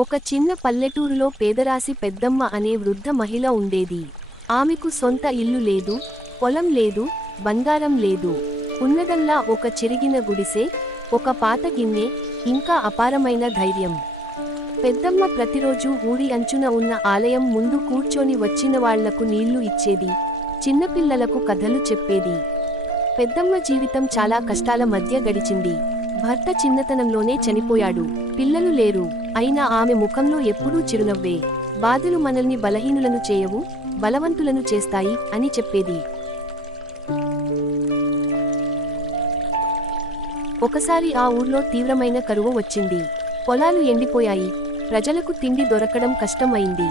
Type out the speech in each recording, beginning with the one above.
ఒక చిన్న పల్లెటూరులో పేదరాశి పెద్దమ్మ అనే వృద్ధ మహిళ ఉండేది. ఆమెకు సొంత ఇల్లు లేదు, పొలం లేదు, బంగారం లేదు. ఉన్నదల్లా ఒక చిరిగిన గుడిసె, ఒక పాత గిన్నె, ఇంకా అపారమైన ధైర్యం. పెద్దమ్మ ప్రతిరోజూ ఊరి అంచున ఉన్న ఆలయం ముందు కూర్చొని వచ్చిన వాళ్లకు నీళ్లు ఇచ్చేది, చిన్నపిల్లలకు కథలు చెప్పేది. పెద్దమ్మ జీవితం చాలా కష్టాల మధ్య గడిచింది. భర్త చిన్నతనంలోనే చనిపోయాడు, పిల్లలు లేరు. అయినా ఆమె ముఖంలో ఎప్పుడూ చిరునవ్వే. బాధలు మనల్ని బలహీనులను చేయవు, బలవంతులను చేస్తాయి అని చెప్పేది. ఒకసారి ఆ ఊర్లో తీవ్రమైన కరువు వచ్చింది. పొలాలు ఎండిపోయాయి, ప్రజలకు తిండి దొరకడం కష్టం అయింది.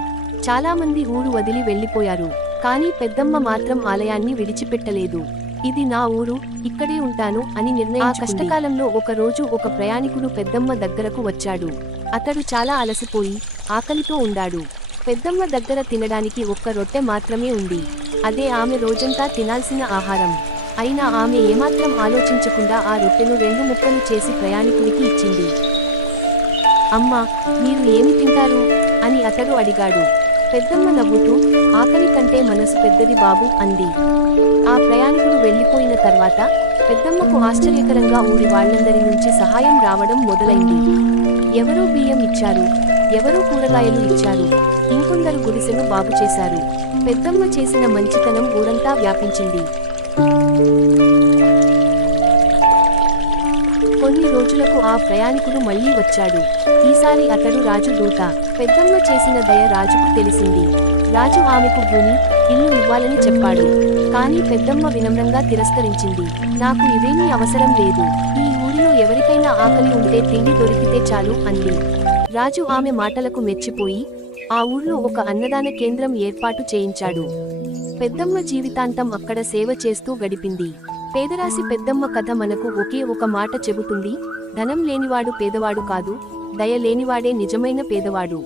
చాలామంది ఊరు వదిలి వెళ్లిపోయారు. కానీ పెద్దమ్మ మాత్రం ఆలయాన్ని విడిచిపెట్టలేదు. ఇది నా ఊరు, ఇక్కడే ఉంటాను అని నిర్ణయించుకుంది. ఆ కష్టకాలంలో ఒక రోజు ఒక ప్రయాణికుడు పెద్దమ్మ దగ్గరకు వచ్చాడు. అతడు చాలా అలసిపోయి ఆకలితో ఉండాడు. పెద్దమ్మ దగ్గర తినడానికి ఒక్క రొట్టె మాత్రమే ఉంది. అదే ఆమె రోజంతా తినాల్సిన ఆహారం. అయినా ఆమె ఏమాత్రం ఆలోచించకుండా ఆ రొట్టెను 2 ముక్కలు చేసి ప్రయాణికుడికి ఇచ్చింది. అమ్మా, మీరు ఏమి తింటారు అని అతడు అడిగాడు. పెద్దమ్మ నవ్వుతూ, ఆకలి కంటే మనసు పెద్దది బాబు అంది. ఆ ప్రయాణికుడు వెళ్లిపోయిన తర్వాత పెద్దమ్మకు ఆశ్చర్యకరంగా ఊరి వాళ్లందరి నుంచి సహాయం రావడం మొదలైంది. ఎవరో బియ్యం ఇచ్చారు, ఎవరో కూరగాయలు ఇచ్చారు, ఇంకొందరు గుడిసెను బాగు చేశారు. పెద్దమ్మ చేసిన మంచితనం ఊరంతా వ్యాపించింది. కొన్ని రోజులకు ఆ ప్రయాణికుడు మళ్లీ వచ్చాడు. ఈసారి అతడు రాజు దూత. పెద్దమ్మ చేసిన దయ రాజుకు తెలిసింది. రాజు ఆమెకు భూమి, ఇల్లు ఇవ్వాలని చెప్పాడు. కానీ పెద్దమ్మ వినమ్రంగా తిరస్కరించింది. నాకు ఇవేమీ అవసరం లేదు. ఈ ఊరిలో ఎవరికైనా ఆకలి ఉంటే తిండి దొరికితే చాలు అంది. రాజు ఆమె మాటలకు మెచ్చిపోయి ఆ ఊర్లో ఒక అన్నదాన కేంద్రం ఏర్పాటు చేయించాడు. పెద్దమ్మ జీవితాంతం అక్కడ సేవ చేస్తూ గడిపింది. పేదరాశి పెద్దమ్మ కథ మనకు ఒకే ఒక మాట చెబుతుంది: ధనం లేనివాడు పేదవాడు కాదు, దయ లేనివాడే నిజమైన పేదవాడు.